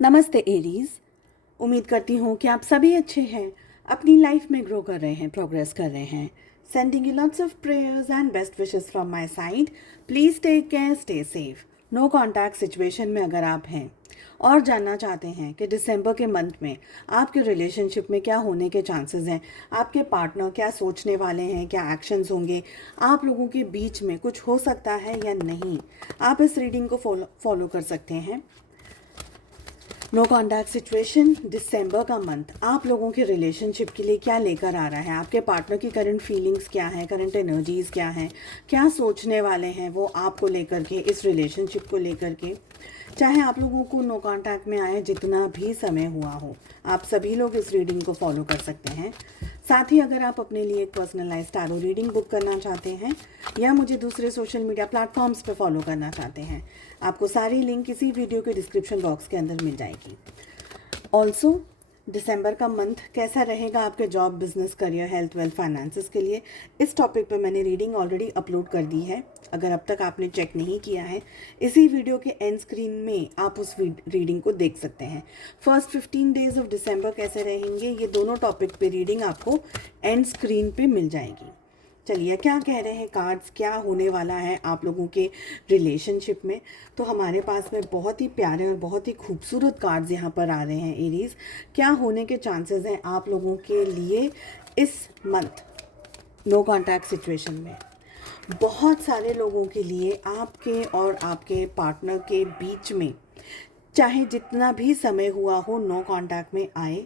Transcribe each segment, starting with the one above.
नमस्ते एरीज। उम्मीद करती हूँ कि आप सभी अच्छे हैं, अपनी लाइफ में ग्रो कर रहे हैं, प्रोग्रेस कर रहे हैं। Sending you lots of prayers and best wishes from my side. Please take care, stay safe. No contact situation में अगर आप हैं और जानना चाहते हैं कि दिसंबर के मंथ में आपके रिलेशनशिप में क्या होने के चांसेस हैं, आपके पार्टनर क्या सोचने वाले हैं, क्या एक्शंस होंगे, आप लोगों के बीच में कुछ हो सकता है या नहीं, आप इस रीडिंग को फॉलो कर सकते हैं। नो कॉन्टैक्ट सिचुएशन, दिसंबर का मंथ आप लोगों के रिलेशनशिप के लिए क्या लेकर आ रहा है, आपके पार्टनर की करंट फीलिंग्स क्या हैं, करंट एनर्जीज क्या हैं, क्या सोचने वाले हैं वो आपको लेकर के, इस रिलेशनशिप को लेकर के। चाहे आप लोगों को नो कॉन्टैक्ट में आए जितना भी समय हुआ हो, आप सभी लोग इस रीडिंग को फॉलो कर सकते हैं। साथ ही अगर आप अपने लिए एक पर्सनलाइज्ड टैरो रीडिंग बुक करना चाहते हैं या मुझे दूसरे सोशल मीडिया प्लेटफॉर्म्स पे फॉलो करना चाहते हैं, आपको सारी लिंक इसी वीडियो के डिस्क्रिप्शन बॉक्स के अंदर मिल जाएगी। ऑल्सो दिसंबर का मंथ कैसा रहेगा आपके job, business, career, health, wealth, finances के लिए, इस टॉपिक पे मैंने रीडिंग ऑलरेडी अपलोड कर दी है। अगर अब तक आपने चेक नहीं किया है, इसी वीडियो के एंड स्क्रीन में आप उस रीडिंग को देख सकते हैं। फर्स्ट 15 डेज ऑफ दिसंबर कैसे रहेंगे, ये दोनों टॉपिक पे रीडिंग आपको एंड स्क्रीन पे मिल जाएगी। चलिए, क्या कह रहे हैं कार्ड्स, क्या होने वाला है आप लोगों के रिलेशनशिप में। तो हमारे पास में बहुत ही प्यारे और बहुत ही खूबसूरत कार्ड्स यहाँ पर आ रहे हैं एरीज। क्या होने के चांसेस हैं आप लोगों के लिए इस मंथ नो कॉन्टैक्ट सिचुएशन में। बहुत सारे लोगों के लिए आपके और आपके पार्टनर के बीच में, चाहे जितना भी समय हुआ हो नो कॉन्टैक्ट में आए,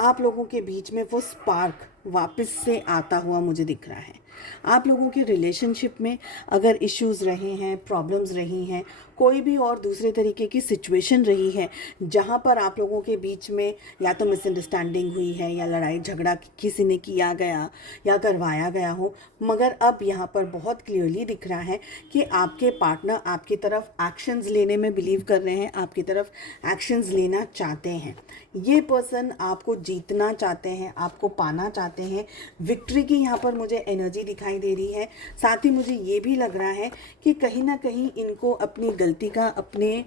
आप लोगों के बीच में वो स्पार्क वापस से आता हुआ मुझे दिख रहा है। आप लोगों के रिलेशनशिप में अगर इश्यूज रहे हैं, प्रॉब्लम्स रही हैं, कोई भी और दूसरे तरीके की सिचुएशन रही है जहाँ पर आप लोगों के बीच में या तो मिसअंडरस्टैंडिंग हुई है या लड़ाई झगड़ा किसी ने किया गया या करवाया गया हो, मगर अब यहाँ पर बहुत क्लियरली दिख रहा है कि आपके पार्टनर आपकी तरफ एक्शंस लेने में बिलीव कर रहे हैं, आपकी तरफ एक्शंस लेना चाहते हैं। ये पर्सन आपको जीतना चाहते हैं, आपको पाना चाहते हैं। विक्ट्री की यहाँ पर मुझे एनर्जी दिखाई दे रही है। साथ ही मुझे ये भी लग रहा है कि कहीं ना कहीं इनको अपनी गलती का, अपने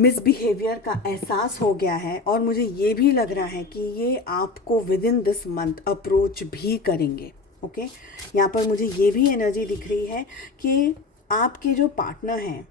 मिसबिहेवियर का एहसास हो गया है और मुझे ये भी लग रहा है कि ये आपको with in this month approach भी करेंगे। ओके, यहाँ पर मुझे ये भी एनर्जी दिख रही है कि आपके जो पार्टनर हैं,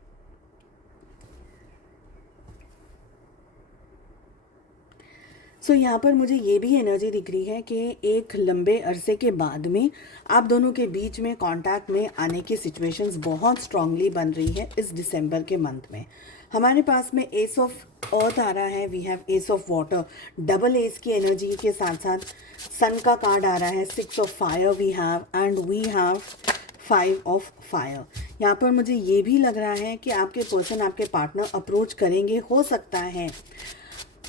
यहाँ पर मुझे ये भी एनर्जी दिख रही है कि एक लंबे अरसे के बाद में आप दोनों के बीच में कांटेक्ट में आने की सिचुएशंस बहुत स्ट्रांगली बन रही है इस दिसंबर के मंथ में। हमारे पास में एस ऑफ अर्थ आ रहा है, we have ace of water, double ace की एनर्जी के साथ साथ सन का कार्ड आ रहा है, 6 of fire we have and we have 5 of fire. यहाँ पर मुझे ये भी लग रहा है कि आपके पर्सन, आपके पार्टनर अप्रोच करेंगे। हो सकता है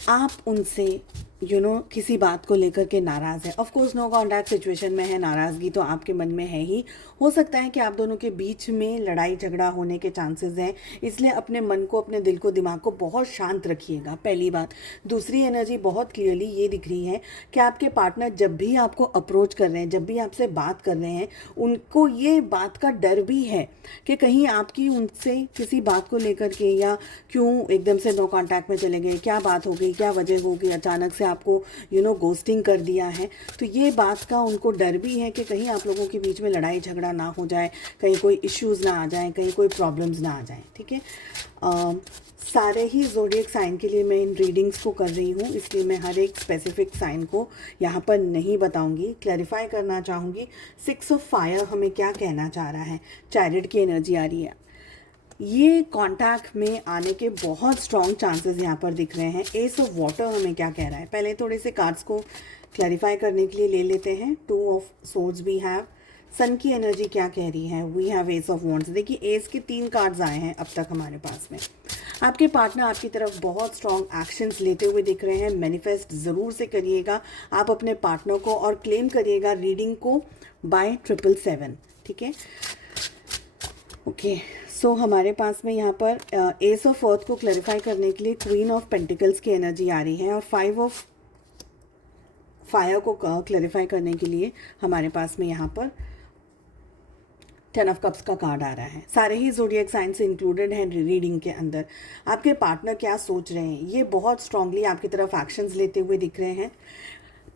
आप उनसे किसी बात को लेकर के नाराज़ है। Of course no contact situation में है, नाराज़गी तो आपके मन में है ही। हो सकता है कि आप दोनों के बीच में लड़ाई झगड़ा होने के चांसेस हैं, इसलिए अपने मन को, अपने दिल को, दिमाग को बहुत शांत रखिएगा, पहली बात। दूसरी एनर्जी बहुत क्लियरली ये दिख रही है कि आपके पार्टनर जब भी आपको अप्रोच कर रहे हैं, जब भी आपसे बात कर रहे हैं, उनको ये बात का डर भी है कि कहीं आपकी उनसे किसी बात को लेकर के, या क्यों एकदम से नो कॉन्टैक्ट में चले गए, क्या बात हो गई, क्या वजह होगी, अचानक से आपको गोस्टिंग कर दिया है। तो ये बात का उनको डर भी है कि कहीं आप लोगों के बीच में लड़ाई झगड़ा ना हो जाए, कहीं कोई इश्यूज़ ना आ जाए, कहीं कोई प्रॉब्लम्स ना आ जाए। ठीक है, सारे ही ज़ोडिएक साइन के लिए मैं इन रीडिंग्स को कर रही हूँ, इसलिए मैं हर एक स्पेसिफिक साइन को यहाँ पर नहीं बताऊँगी। क्लैरिफाई करना चाहूँगी 6 ऑफ फायर हमें क्या कहना चाह रहा है। चैरियट की एनर्जी आ रही है, ये कांटेक्ट में आने के बहुत स्ट्रॉन्ग चांसेस यहाँ पर दिख रहे हैं। एस ऑफ वाटर हमें क्या कह रहा है, पहले थोड़े से कार्ड्स को क्लैरिफाई करने के लिए ले लेते हैं। 2 of swords we have, sun की एनर्जी क्या कह रही है, we have ace of wands. देखिए, एस के 3 कार्ड्स आए हैं अब तक हमारे पास में। आपके पार्टनर आपकी तरफ बहुत स्ट्रॉन्ग एक्शंस लेते हुए दिख रहे हैं। मैनिफेस्ट ज़रूर से करिएगा आप अपने पार्टनर को और क्लेम करिएगा रीडिंग को बाय 777। ठीक है, ओके। सो हमारे पास में यहाँ पर एस ऑफ अर्थ को क्लैरिफाई करने के लिए क्वीन ऑफ पेंटिकल्स की एनर्जी आ रही है और 5 ऑफ फायर को क्लैरिफाई करने के लिए हमारे पास में यहाँ पर 10 ऑफ कप्स का कार्ड आ रहा है। सारे ही ज़ोडिएक साइन से इंक्लूडेड हैं रीडिंग के अंदर। आपके पार्टनर क्या सोच रहे हैं, ये बहुत स्ट्रांगली आपकी तरफ एक्शंस लेते हुए दिख रहे हैं,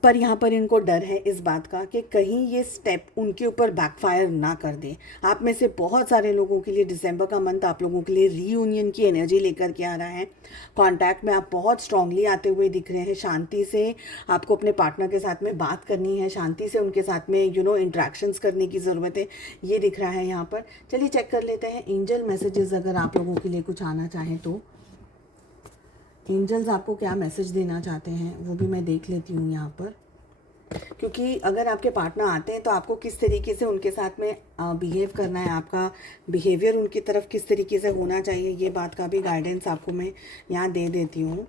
पर यहाँ पर इनको डर है इस बात का कि कहीं ये स्टेप उनके ऊपर बैकफायर ना कर दे। आप में से बहुत सारे लोगों के लिए दिसंबर का मंथ आप लोगों के लिए रीयूनियन की एनर्जी लेकर के आ रहा है। कांटेक्ट में आप बहुत स्ट्रांगली आते हुए दिख रहे हैं। शांति से आपको अपने पार्टनर के साथ में बात करनी है, शांति से उनके साथ में इंट्रैक्शंस करने की ज़रूरत है, ये दिख रहा है यहाँ पर। चलिए चेक कर लेते हैं एंजल मैसेजेस अगर आप लोगों के लिए कुछ आना चाहें तो। एंजल्स आपको क्या मैसेज देना चाहते हैं वो भी मैं देख लेती हूँ यहाँ पर, क्योंकि अगर आपके पार्टनर आते हैं तो आपको किस तरीके से उनके साथ में बिहेव करना है, आपका बिहेवियर उनकी तरफ किस तरीके से होना चाहिए, ये बात का भी गाइडेंस आपको मैं यहाँ दे देती हूँ।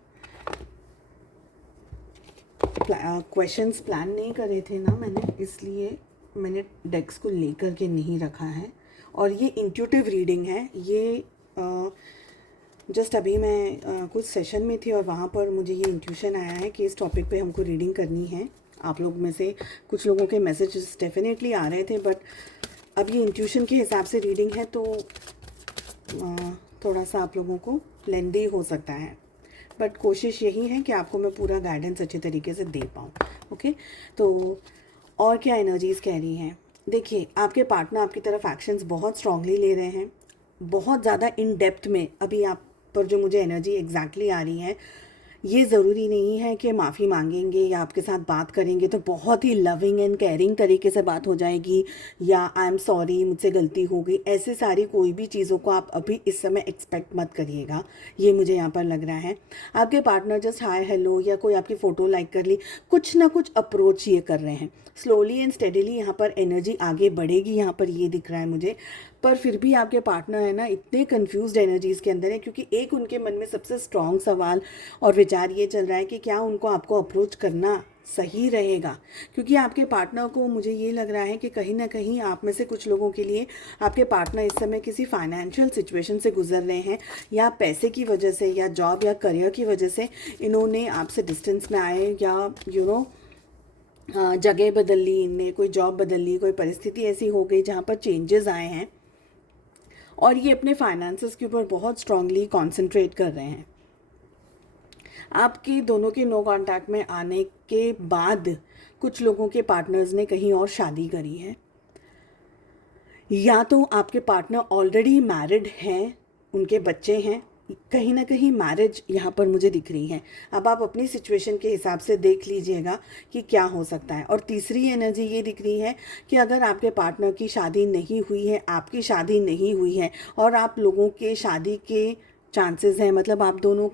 क्वेश्चंस प्लान नहीं करे थे ना मैंने, इसलिए मैंने डेक्स को लेकर के नहीं रखा है। और ये इंट्यूटिव रीडिंग है, ये जस्ट अभी मैं कुछ सेशन में थी और वहाँ पर मुझे ये इंट्यूशन आया है कि इस टॉपिक पे हमको रीडिंग करनी है। आप लोग में से कुछ लोगों के मैसेजेस डेफिनेटली आ रहे थे, बट अब ये इंट्यूशन के हिसाब से रीडिंग है तो थोड़ा सा आप लोगों को लेंदी हो सकता है, बट कोशिश यही है कि आपको मैं पूरा गाइडेंस अच्छे तरीके से दे पाऊँ। ओके, तो और क्या एनर्जीज़ कह रही हैं। देखिए, आपके पार्टनर आपकी तरफ एक्शंस बहुत स्ट्रांगली ले रहे हैं, बहुत ज़्यादा इन डेप्थ में। अभी आप पर जो मुझे एनर्जी एग्जैक्टली आ रही है, ये ज़रूरी नहीं है कि माफ़ी मांगेंगे या आपके साथ बात करेंगे तो बहुत ही लविंग एंड केयरिंग तरीके से बात हो जाएगी, या आई एम सॉरी मुझसे गलती हो गई, ऐसे सारी कोई भी चीज़ों को आप अभी इस समय एक्सपेक्ट मत करिएगा। ये मुझे यहाँ पर लग रहा है आपके पार्टनर जस्ट हाय हेलो या कोई आपकी फ़ोटो लाइक कर ली, कुछ ना कुछ अप्रोच ये कर रहे हैं। स्लोली एंड स्टेडिली यहाँ पर एनर्जी आगे बढ़ेगी, यहाँ पर ये दिख रहा है मुझे। पर फिर भी आपके पार्टनर है ना इतने कंफ्यूज्ड एनर्जीज़ के अंदर है, क्योंकि एक उनके मन में सबसे स्ट्रॉन्ग सवाल और विचार ये चल रहा है कि क्या उनको आपको अप्रोच करना सही रहेगा। क्योंकि आपके पार्टनर को मुझे ये लग रहा है कि कहीं ना कहीं आप में से कुछ लोगों के लिए आपके पार्टनर इस समय किसी फाइनेंशियल सिचुएशन से गुजर रहे हैं, या पैसे की वजह से या जॉब या करियर की वजह से इन्होंने आपसे डिस्टेंस में आए, या जगह बदल ली इनने, कोई जॉब बदल ली, कोई परिस्थिति ऐसी हो गई जहाँ पर चेंजेस आए हैं, और ये अपने फाइनेंसेस के ऊपर बहुत स्ट्रांगली कंसंट्रेट कर रहे हैं। आपके दोनों के नो कांटेक्ट में आने के बाद कुछ लोगों के पार्टनर्स ने कहीं और शादी करी है, या तो आपके पार्टनर ऑलरेडी मैरिड हैं, उनके बच्चे हैं, कहीं ना कहीं मैरिज यहाँ पर मुझे दिख रही है। अब आप अपनी सिचुएशन के हिसाब से देख लीजिएगा कि क्या हो सकता है। और तीसरी एनर्जी ये दिख रही है कि अगर आपके पार्टनर की शादी नहीं हुई है, आपकी शादी नहीं हुई है, और आप लोगों के शादी के चांसेस हैं, मतलब आप दोनों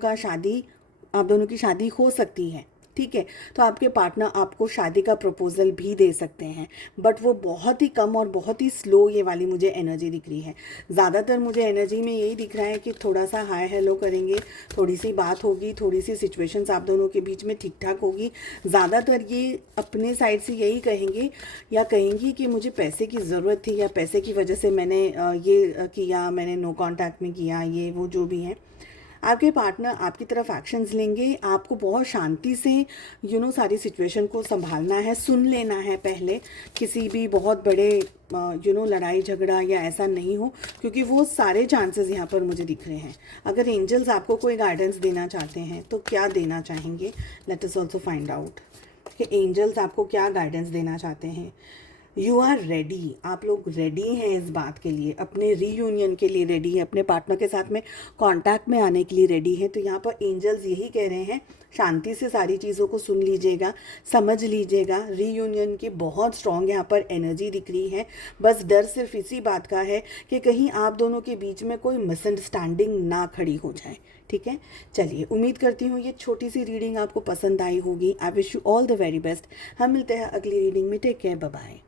की शादी हो सकती है, ठीक है, तो आपके पार्टनर आपको शादी का प्रपोजल भी दे सकते हैं, बट वो बहुत ही कम और बहुत ही स्लो ये वाली मुझे एनर्जी दिख रही है। ज़्यादातर मुझे एनर्जी में यही दिख रहा है कि थोड़ा सा हाय हेलो करेंगे, थोड़ी सी बात होगी, थोड़ी सी सिचुएशंस आप दोनों के बीच में ठीक ठाक होगी। ज़्यादातर ये अपने साइड से यही कहेंगे या कहेंगी कि मुझे पैसे की ज़रूरत थी, या पैसे की वजह से मैंने ये किया, मैंने नो कॉन्टैक्ट में किया, ये वो जो भी है। आपके पार्टनर आपकी तरफ एक्शंस लेंगे, आपको बहुत शांति से सारी सिचुएशन को संभालना है, सुन लेना है पहले, किसी भी बहुत बड़े लड़ाई झगड़ा या ऐसा नहीं हो, क्योंकि वो सारे चांसेस यहाँ पर मुझे दिख रहे हैं। अगर एंजल्स आपको कोई गाइडेंस देना चाहते हैं तो क्या देना चाहेंगे, let us also find out कि एंजल्स आपको क्या गाइडेंस देना चाहते हैं। यू आर रेडी, आप लोग रेडी हैं इस बात के लिए, अपने रीयूनियन के लिए रेडी है, अपने पार्टनर के साथ में कांटेक्ट में आने के लिए रेडी है। तो यहाँ पर एंजल्स यही कह रहे हैं, शांति से सारी चीज़ों को सुन लीजिएगा, समझ लीजिएगा। रीयूनियन की बहुत स्ट्रॉन्ग यहाँ पर एनर्जी दिख रही है। बस डर सिर्फ इसी बात का है कि कहीं आप दोनों के बीच में कोई मिसअंडरस्टैंडिंग ना खड़ी हो जाए, ठीक है। चलिए, उम्मीद करती हूँ ये छोटी सी रीडिंग आपको पसंद आई होगी। I wish you all the very best. हम मिलते हैं अगली रीडिंग में। Take care, bye bye.